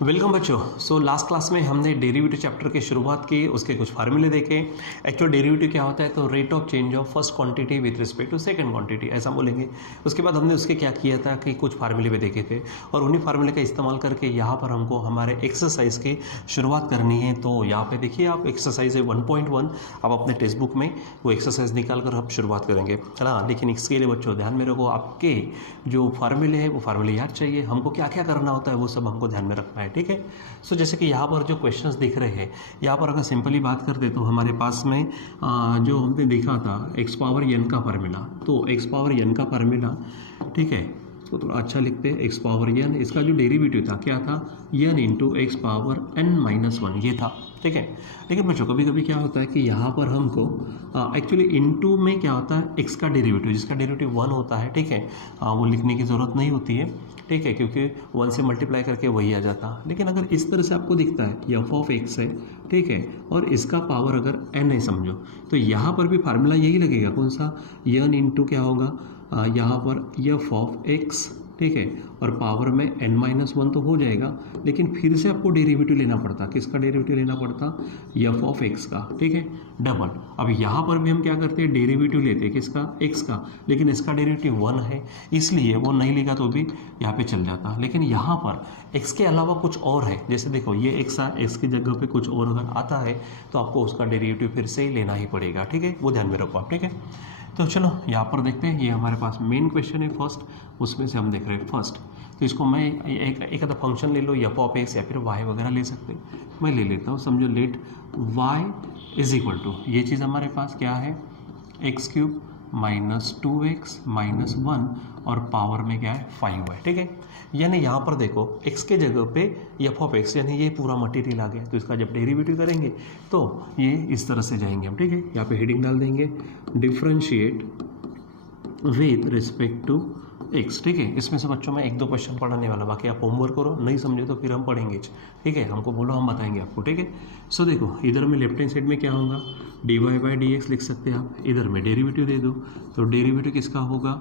Welcome बच्चों। So last class में हमने डेरिवेटिव चैप्टर की शुरुआत की, उसके कुछ फार्मूले देखे। एक्चुअल डेरिवेटिव क्या होता है, तो rate of change of first quantity with respect to second quantity, ऐसा बोलेंगे। उसके बाद हमने उसके क्या किया था कि कुछ फार्मूले भी देखे थे, और उन्हीं फार्मूले का इस्तेमाल करके यहाँ पर हमको हमारे एक्सरसाइज की शुरुआत करनी है। तो यहाँ पे देखिए आप, एक्सरसाइज है 1.1। आप अपने टेक्स्ट बुक में वो एक्सरसाइज निकाल कर आप शुरुआत करेंगे, है ना। लेकिन इसके लिए बच्चों ध्यान में रखो, आपके जो फार्मूले है वो फार्मूले याद चाहिए। हमको क्या क्या करना होता है वो सब हमको ध्यान में रखना है, ठीक है। सो जैसे कि यहाँ पर जो क्वेश्चंस दिख रहे हैं, यहाँ पर अगर सिंपली बात करते तो हमारे पास में जो हमने देखा था एक्स पावर एन का फार्मूला, तो एक्स पावर एन का फार्मूला, ठीक है, तो थोड़ा अच्छा लिखते हैं। एक्स पावर एन, इसका जो डेरिवेटिव था क्या था, n into x power n minus one, ये था, ठीक है। लेकिन बच्चों कभी कभी क्या होता है कि यहाँ पर हमको एक्चुअली इनटू में क्या होता है, एक्स का डेरिवेटिव जिसका डेरिवेटिव वन होता है, ठीक है, वो लिखने की ज़रूरत नहीं होती है, ठीक है, क्योंकि वन से मल्टीप्लाई करके वही आ जाता। लेकिन अगर इस तरह से आपको दिखता है एफ ऑफ एक्स है, ठीक है, और इसका पावर अगर एन है समझो, तो यहाँ पर भी फार्मूला यही लगेगा, कौन सा, एन इंटू क्या होगा, यहाँ पर एफ ऑफ एक्स, ठीक है, और पावर में n माइनस वन तो हो जाएगा, लेकिन फिर से आपको डेरिवेटिव लेना पड़ता। किसका डेरिवेटिव लेना पड़ता, एफ ऑफ एक्स का, ठीक है, डबल। अब यहाँ पर भी हम क्या करते हैं, डेरिवेटिव लेते हैं किसका, एक्स का, लेकिन इसका डेरिवेटिव वन है, इसलिए वो नहीं लिखा तो भी यहाँ पे चल जाता। लेकिन यहाँ पर एक्स के अलावा कुछ और है, जैसे देखो ये एक्स है, एक्स की जगह पे कुछ और अगर आता है तो आपको उसका डेरिवेटिव फिर से लेना ही पड़ेगा, ठीक है, वो ध्यान में रखो आप, ठीक है। तो चलो यहाँ पर देखते हैं, ये हमारे पास मेन क्वेश्चन है फर्स्ट, उसमें से हम देख रहे हैं फर्स्ट। तो इसको मैं एक आधा फंक्शन ले लो, एफ ऑफ एक्स या फिर वाई वगैरह ले सकते हैं, मैं ले लेता हूँ। समझो let y is equal to, ये चीज़ हमारे पास क्या है, x cube minus 2x minus 1 और पावर में क्या है 5 है, ठीक है। यानी यहाँ पर देखो x के जगह पे एफ ऑफ एक्स, यानी ये पूरा मटेरियल आ गया, तो इसका जब डेरिवेटिव करेंगे तो ये इस तरह से जाएंगे हम, ठीक है। यहाँ पे हेडिंग डाल देंगे differentiate with respect to x, ठीक है। इसमें से बच्चों में एक दो क्वेश्चन पढ़ाने वाला, बाकी आप होमवर्क करो, नहीं समझे तो फिर हम पढ़ेंगे, ठीक है। हमको बोलो, हम बताएंगे आपको, ठीक है। सो देखो इधर में लेफ्ट हैंड साइड में क्या होगा, d y by d x लिख सकते हैं आप, इधर में डेरिवेटिव दे दो, तो डेरिवेटिव किसका होगा,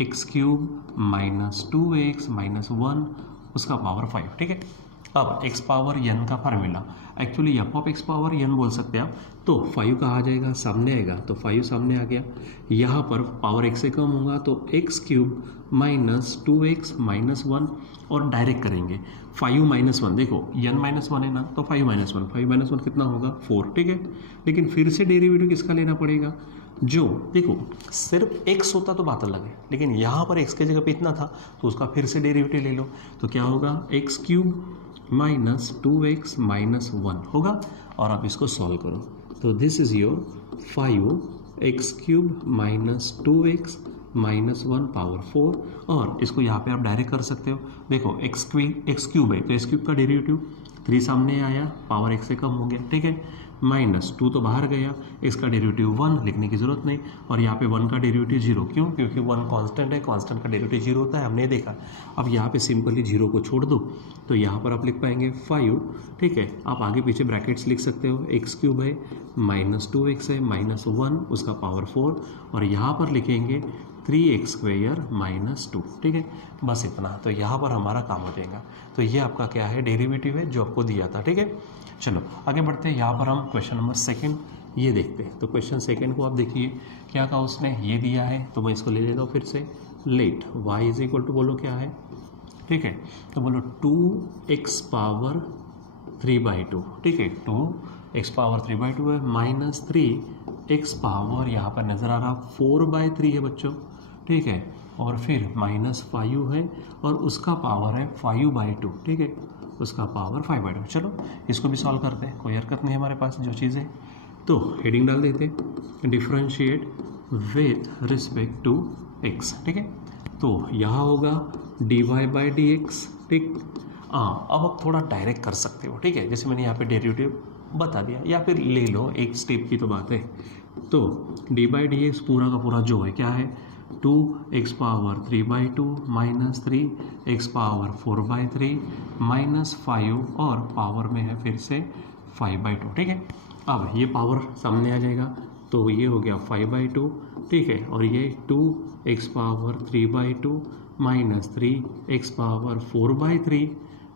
x cube minus 2x minus 1 उसका पावर 5, ठीक है। अब एक्स पावर एन का formula, actually f of x power n बोल सकते हैं आप, तो 5 कहाँ आ जाएगा, सामने आएगा, तो 5 सामने आ गया। यहाँ पर पावर एक्स से कम होगा तो x cube minus 2x minus 1 और डायरेक्ट करेंगे 5 माइनस 1, देखो एन माइनस 1 है ना, तो 5 माइनस 1, 5 माइनस 1 कितना होगा 4, ठीक है। लेकिन फिर से डेरिवेटिव किसका लेना पड़ेगा, जो देखो सिर्फ x होता तो बात अलग है, लेकिन यहाँ पर x के जगह पे इतना था तो उसका फिर से डेरिवेटिव ले लो, तो क्या होगा, x cube minus 2x minus 1 होगा। और आप इसको सॉल्व करो, तो this is your 5x cube minus 2x minus 1 power 4, और इसको यहाँ पे आप डायरेक्ट कर सकते हो। देखो एक्स क्यूब है तो एक्स क्यूब का डेरिवेटिव 3 सामने आया, पावर x से कम हो गया, ठीक है, माइनस 2 तो बाहर गया, इसका डेरिवेटिव 1 लिखने की जरूरत नहीं, और यहाँ पे 1 का डेरिवेटिव 0, क्यों, क्योंकि 1 कांस्टेंट है, कांस्टेंट का डेरिवेटिव 0 होता है, हमने देखा। अब यहाँ पे सिंपली 0 को छोड़ दो, तो यहाँ पर आप लिख पाएंगे 5, ठीक है। आप आगे पीछे ब्रैकेट्स लिख सकते हो, एक्स क्यूब है माइनस 2x है माइनस 1 उसका पावर 4, और यहाँ पर लिखेंगे 3x स्क्वेयर माइनस 2, ठीक है, बस इतना। तो यहाँ पर हमारा काम हो जाएगा। तो ये आपका क्या है, डेरिवेटिव है जो आपको दिया था, ठीक है। चलो आगे बढ़ते हैं, यहाँ पर हम क्वेश्चन नंबर सेकंड ये देखते हैं। तो क्वेश्चन सेकंड को आप देखिए क्या कहा उसने, ये दिया है, तो मैं इसको ले लेता हूँ फिर से, let y is equal to, बोलो क्या है, ठीक है, तो बोलो 2x पावर 3/2, ठीक है, 2x पावर 3/2 है, माइनस 3x पावर यहाँ पर नज़र आ रहा 4/3 है बच्चों, ठीक है, और फिर माइनस 5 है, और उसका पावर है 5/2, ठीक है, उसका पावर 5/2। चलो इसको भी सॉल्व करते हैं, कोई हरकत नहीं हमारे पास जो चीज़ है। तो हेडिंग डाल देते, differentiate with respect to x, ठीक है। तो यहाँ होगा d y by d x, ठीक। अब आप थोड़ा डायरेक्ट कर सकते हो, ठीक है, जैसे मैंने यहाँ पे डेरिवेटिव बता दिया, या फिर ले लो, एक स्टेप की तो बात है। तो डी बाई डी एक्स पूरा का पूरा जो है क्या है, 2x power 3/2 minus 3x power 4/3 minus 5, और पावर में है फिर से 5/2, ठीक है। अब ये पावर सामने आ जाएगा, तो ये हो गया 5/2, ठीक है, और ये 2x power 3/2 minus 3x power 4/3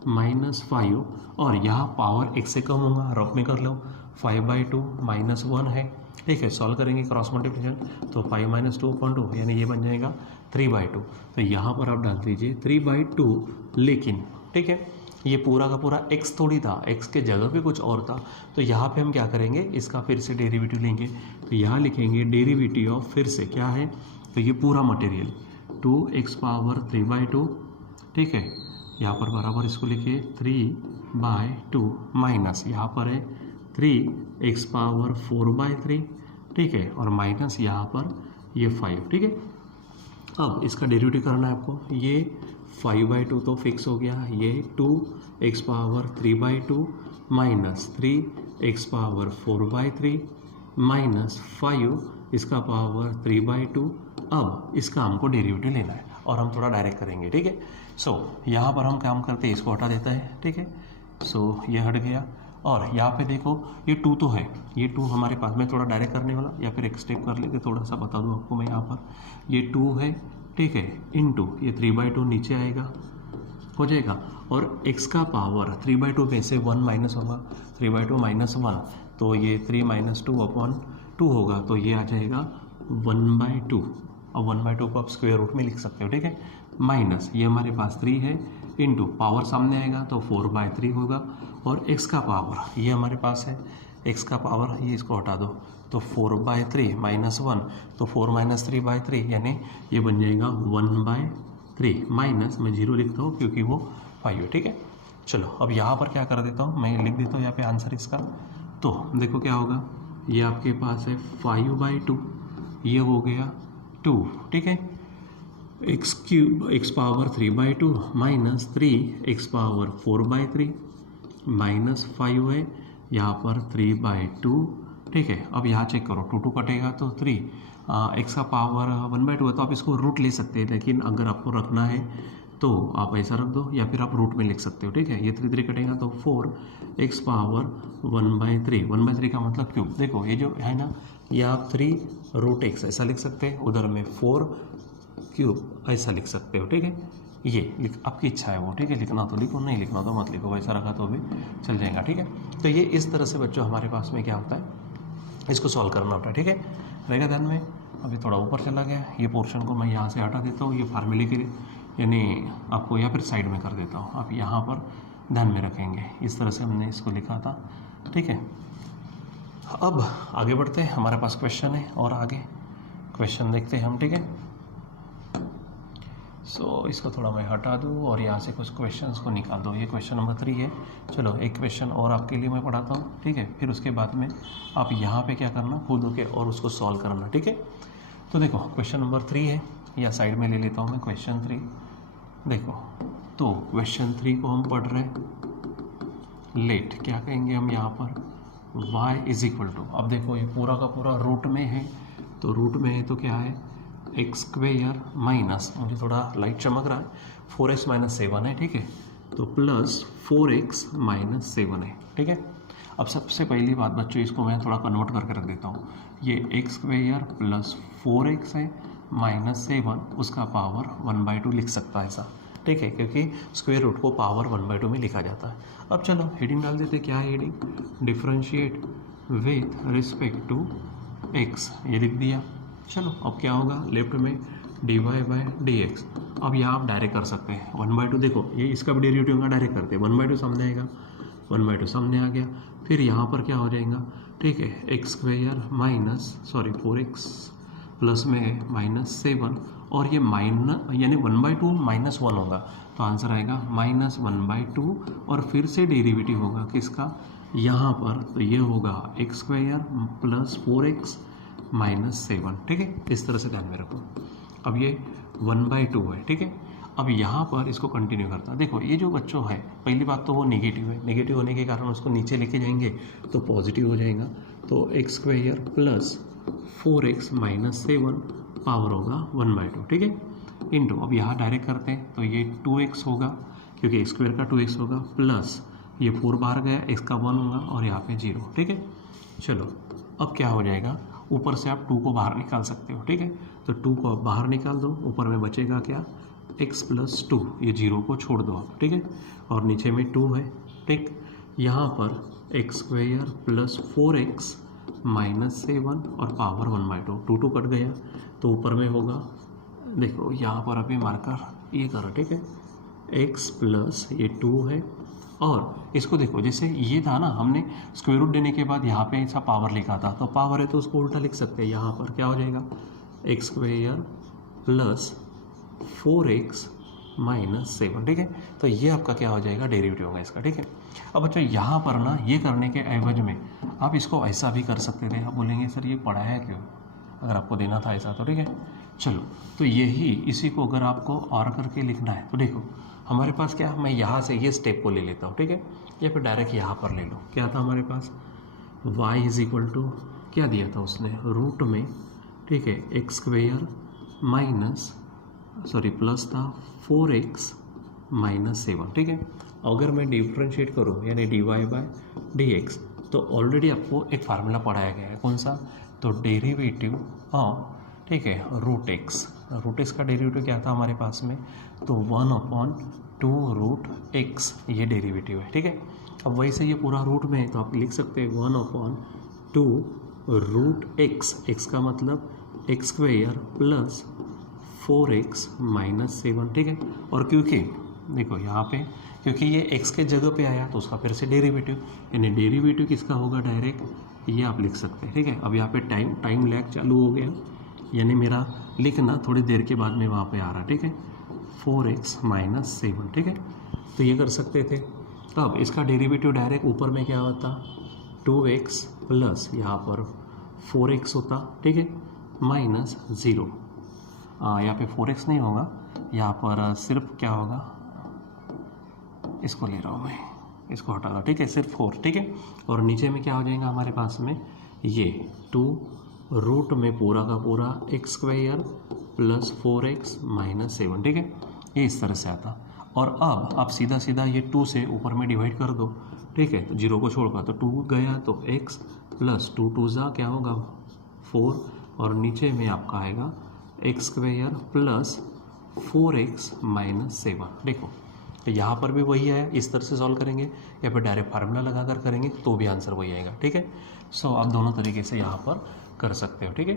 -5 और यहाँ पावर x से कम होगा, रफ में कर लो 5/2 -1 है, ठीक है। सॉल्व करेंगे क्रॉस मल्टीप्लिकेशन तो 5 - 2/2 यानी ये बन जाएगा 3/2। तो यहाँ पर आप डाल दीजिए 3/2, लेकिन ठीक है ये पूरा का पूरा x थोड़ी था, x के जगह पे कुछ और था। तो यहाँ पे हम क्या करेंगे, इसका फिर से डेरिवेटिव लेंगे। तो यहाँ लिखेंगे डेरिवेटिव ऑफ, फिर से क्या है, तो ये पूरा मटेरियल 2x पावर 3/2, ठीक है। यहाँ पर बराबर इसको लिखिए 3/2 माइनस यहाँ पर है 3x पावर 4/3, ठीक है, और माइनस यहाँ पर ये 5, ठीक है। अब इसका डेरिवेटिव करना है आपको, ये 5/2 तो फिक्स हो गया, ये 2x power 3/2 minus 3x power 4/3 minus 5 इसका पावर 3/2। अब इसका हमको डेरिवेटिव लेना है और हम थोड़ा डायरेक्ट करेंगे, ठीक है। सो यहाँ पर हम काम करते हैं, इसको हटा देता है, ठीक है। सो ये हट गया और यहाँ पे देखो ये 2 तो है, ये 2 हमारे पास में थोड़ा डायरेक्ट करने वाला या फिर एक स्टेप कर लेते, थोड़ा सा बता दूँ आपको मैं। यहाँ पर ये 2 है, ठीक है, इनटू ये 3/2 नीचे आएगा, हो जाएगा, और x का पावर 3/2 में से 1 माइनस होगा, 3/2 माइनस 1 तो ये 3 - 2/2 होगा, तो ये आ जाएगा 1/2। अब 1/2 को आप स्क्वायर रूट में लिख सकते हो, ठीक है। माइनस ये हमारे पास 3 है, इनटू पावर सामने आएगा तो 4/3 होगा, और x का पावर ये हमारे पास है, x का पावर ये इसको हटा दो तो 4/3 माइनस 1 तो 4 - 3/3 यानी ये बन जाएगा 1/3 माइनस, मैं 0 लिखता हूँ क्योंकि वो 5 है, ठीक है। चलो अब यहाँ पर क्या कर देता हूँ, मैं लिख देता हूँ यहाँ पे आंसर इसका। तो देखो क्या होगा, ये आपके पास है 5/2, ये हो गया 2, ठीक है। x power 3/2 minus 3x power 4/3 minus 5 है यहाँ पर 3/2, ठीक है। अब यहाँ चेक करो 2 कटेगा तो 3, x का पावर 1/2 है तो आप इसको रूट ले सकते हैं, लेकिन अगर आपको रखना है तो आप ऐसा रख दो या फिर आप रूट में लिख सकते हो, ठीक है। ये 3 कटेगा तो 4x पावर 1/3, 1/3 का मतलब क्यूब। देखो ये जो है ना, ये आप 3√x ऐसा लिख सकते हैं, उधर में 4 क्यूब ऐसा लिख सकते हो, ठीक है। ये आपकी इच्छा है वो, ठीक है, लिखना तो लिखो, नहीं लिखना तो मत लिखो, वैसा रखा तो भी चल जाएगा, ठीक है। तो ये इस तरह से बच्चों हमारे पास में क्या होता है, इसको सॉल्व करना होता है, ठीक है, रहेगा ध्यान में। अभी थोड़ा ऊपर चला गया, ये पोर्शन को मैं यहाँ से हटा देता हूँ, ये फार्मूले के लिए यानी आपको या फिर साइड में कर देता हूँ, आप यहाँ पर ध्यान में रखेंगे। इस तरह से हमने इसको लिखा था, ठीक है। अब आगे बढ़ते हैं, हमारे पास क्वेश्चन है और आगे क्वेश्चन देखते हैं हम, ठीक है। सो इसको थोड़ा मैं हटा दूँ और यहाँ से कुछ क्वेश्चंस को निकाल दो। ये क्वेश्चन नंबर 3 है। चलो एक क्वेश्चन और आपके लिए मैं पढ़ाता हूँ, ठीक है, फिर उसके बाद में आप यहाँ पे क्या करना, खुद होके और उसको सॉल्व करना, ठीक है। तो देखो क्वेश्चन नंबर 3 है, या साइड में ले लेता हूँ मैं क्वेश्चन 3। देखो तो क्वेश्चन 3 को हम पढ़ रहे हैं, लेट क्या कहेंगे हम यहाँ पर, y = अब देखो ये पूरा का पूरा रूट में है, तो रूट में है तो क्या है, x² माइनस, मुझे थोड़ा लाइट चमक रहा है, 4x - 7 है, ठीक है, तो प्लस 4x - 7 है, ठीक है। अब सबसे पहली बात बच्चों, इसको मैं थोड़ा कन्वर्ट करके रख देता हूँ, ये x² प्लस 4x है माइनस 7, उसका पावर 1/2 लिख सकता है ऐसा, ठीक है, क्योंकि स्क्वायर रूट को पावर 1/2 में लिखा जाता है। अब चलो हेडिंग डाल देते, क्या है heading, differentiate with respect to x, ये लिख दिया। चलो अब क्या होगा, लेफ्ट में dy/dx। अब यहाँ आप डायरेक्ट कर सकते हैं 1/2, देखो ये इसका भी डेरिवेटिव होगा, डायरेक्ट करते हैं, 1/2 सामने आएगा, 1/2 सामने आ गया, फिर यहाँ पर क्या हो जाएगा, ठीक है, x² 4x प्लस में -7 और ये यानी 1/2 - 1 होगा, तो आंसर आएगा -1/2 और फिर से डेरिवेटिव होगा किसका, यहाँ पर, तो ये होगा x² प्लस 4x -7, ठीक है। इस तरह से ध्यान में रखो। अब ये 1/2 है, ठीक है। अब यहाँ पर इसको कंटिन्यू करता, देखो ये जो बच्चों है, पहली बात तो वो नेगेटिव है, नेगेटिव होने के कारण उसको नीचे लेके जाएंगे तो पॉजिटिव हो जाएगा, तो x² प्लस 4x -7 पावर होगा 1/2, ठीक है, इंटू, अब यहाँ डायरेक्ट करते हैं तो ये 2x होगा क्योंकि x² का 2x होगा, प्लस ये 4 बाहर गया, x का 1 होगा और यहाँ पे 0, ठीक है। चलो अब क्या हो जाएगा, ऊपर से आप 2 को बाहर निकाल सकते हो, ठीक है, तो 2 को आप बाहर निकाल दो, ऊपर में बचेगा क्या, x प्लस 2, ये 0 को छोड़ दो आप, ठीक है, और नीचे में 2 है, ठीक। यहाँ पर x square plus 4x minus 7 और पावर 1/2, 2 कट गया तो ऊपर में होगा, देखो यहाँ पर अभी मार्कर ये करो, ठीक है, x प्लस ये 2 है, और इसको देखो जैसे ये था ना, हमने स्क्वायर रूट देने के बाद यहाँ पे ऐसा पावर लिखा था, तो पावर है तो उसको उल्टा लिख सकते हैं, यहाँ पर क्या हो जाएगा x square plus 4x minus 7, ठीक है। तो ये आपका क्या हो जाएगा, डेरिवेटिव होगा इसका, ठीक है। अब बच्चों यहाँ पर ना ये करने के एवज में आप इसको ऐसा भी कर सकते थे, आप बोलेंगे सर ये पढ़ाया क्यों, अगर आपको देना था ऐसा तो, ठीक है। चलो तो यही इसी को अगर आपको और करके लिखना है तो देखो हमारे पास क्या, मैं यहाँ से ये स्टेप को ले लेता हूँ, ठीक है, या फिर डायरेक्ट यहाँ पर ले लो, क्या था हमारे पास y इज इक्वल टू क्या दिया था उसने रूट में, ठीक है, एक्स स्क्वेयर माइनस प्लस था 4x माइनस 7, ठीक है। अगर मैं डिफ्रेंशिएट करूँ यानी dy/dx तो ऑलरेडी आपको एक फार्मूला पढ़ाया गया है, कौन सा, तो डेरिवेटिव ऑफ, ठीक है, रूट एक्स का डेरिवेटिव क्या था हमारे पास में, तो 1/2 रूट एक्स, ये डेरिवेटिव है, ठीक है। अब वैसे ये पूरा रूट में है तो आप लिख सकते हैं 1/2 रूट एक्स का मतलब x square plus 4x minus 7, ठीक है। और क्योंकि देखो यहाँ पे क्योंकि ये x के जगह पे आया तो उसका फिर से डेरिवेटिव, यानी डेरिवेटिव किसका होगा डायरेक्ट, ये आप लिख सकते हैं, ठीक है। अब यहाँ पे टाइम लैग चालू हो गया, यानी मेरा लिखना थोड़ी देर के बाद में वहाँ पे आ रहा, ठीक है, 4x माइनस 7, ठीक है। तो ये कर सकते थे। अब इसका डेरिवेटिव डायरेक्ट ऊपर में क्या होता, 2x प्लस यहाँ पर 4x होता, ठीक है, माइनस 0, यहाँ पे 4x नहीं होगा, यहाँ पर सिर्फ क्या होगा, इसको ले रहा हूँ मैं, इसको हटा रहा, ठीक है, सिर्फ 4, ठीक है। और नीचे में क्या हो जाएगा हमारे पास में, ये 2 रूट में पूरा का पूरा x square plus 4x minus 7, ठीक है, ये इस तरह से आता। और अब आप सीधा सीधा ये 2 से ऊपर में डिवाइड कर दो, ठीक है, तो 0 को छोड़कर तो 2 गया तो x प्लस 2 2 जा क्या होगा 4, और नीचे में आपका आएगा x square plus 4x minus 7, देखो तो यहाँ पर भी वही है, इस तरह से सॉल्व करेंगे या फिर डायरेक्ट फार्मूला लगाकर करेंगे तो भी आंसर वही आएगा, ठीक है। सो आप दोनों तरीके से यहाँ पर कर सकते हो, ठीक है।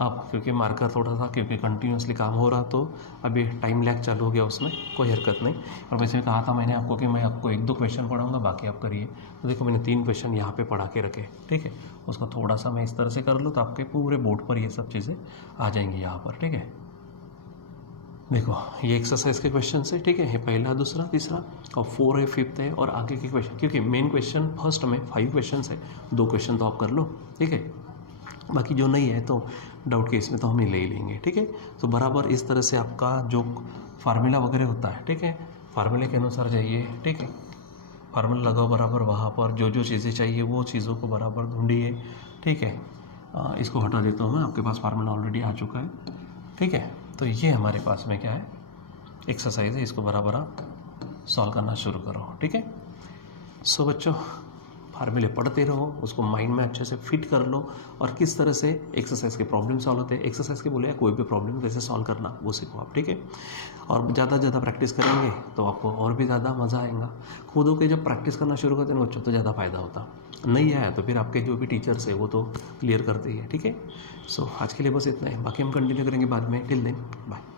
अब क्योंकि मार्कर थोड़ा सा क्योंकि कंटिन्यूसली काम हो रहा तो अभी टाइम लैग चालू हो गया, उसमें कोई हरकत नहीं। और वैसे कहा था मैंने आपको कि मैं आपको 1-2 क्वेश्चन पढ़ाऊंगा, बाकी आप करिए। तो देखो मैंने 3 क्वेश्चन यहाँ पे पढ़ा के रखे, ठीक है, उसको थोड़ा सा मैं इस तरह से कर लूँ तो आपके पूरे बोर्ड पर ये सब चीज़ें आ जाएंगी यहाँ पर, ठीक है। देखो ये एक्सरसाइज के क्वेश्चन है, ठीक है, ये पहला, दूसरा, तीसरा, और 4 है, 5th है, और आगे के क्वेश्चन, क्योंकि मेन क्वेश्चन फर्स्ट में 5 क्वेश्चन है, 2 क्वेश्चन तो आप कर लो, ठीक है। बाकी जो नहीं है तो डाउट केस में तो हम ही ले लेंगे, ठीक है। तो बराबर इस तरह से आपका जो फार्मूला वगैरह होता है, ठीक है, फार्मूले के अनुसार जाइए, ठीक है, फार्मूला लगाओ बराबर, वहाँ पर जो जो चीज़ें चाहिए वो चीज़ों को बराबर ढूंढिए, ठीक है। इसको हटा देता हूँ मैं, आपके पास फार्मूला ऑलरेडी आ चुका है, ठीक है। तो ये हमारे पास में क्या है, एक्सरसाइज है, इसको बराबर आप सॉल्व करना शुरू करो, ठीक है। सो बच्चों फार्मूले पढ़ते रहो, उसको माइंड में अच्छे से फिट कर लो, और किस तरह से एक्सरसाइज के प्रॉब्लम सॉल्व होते हैं, एक्सरसाइज के बोले या कोई भी प्रॉब्लम कैसे सॉल्व करना वो सीखो आप, ठीक है। और ज़्यादा से ज़्यादा प्रैक्टिस करेंगे तो आपको और भी ज़्यादा मज़ा आएगा। खुद हो के जब प्रैक्टिस करना शुरू करते हैं बच्चों तो ज़्यादा फ़ायदा होता, नहीं आया तो फिर आपके जो भी टीचर्स है वो तो क्लियर करते ही है, ठीक है। सो आज के लिए बस इतना है, बाकी हम कंटिन्यू करेंगे बाद में। Till then bye.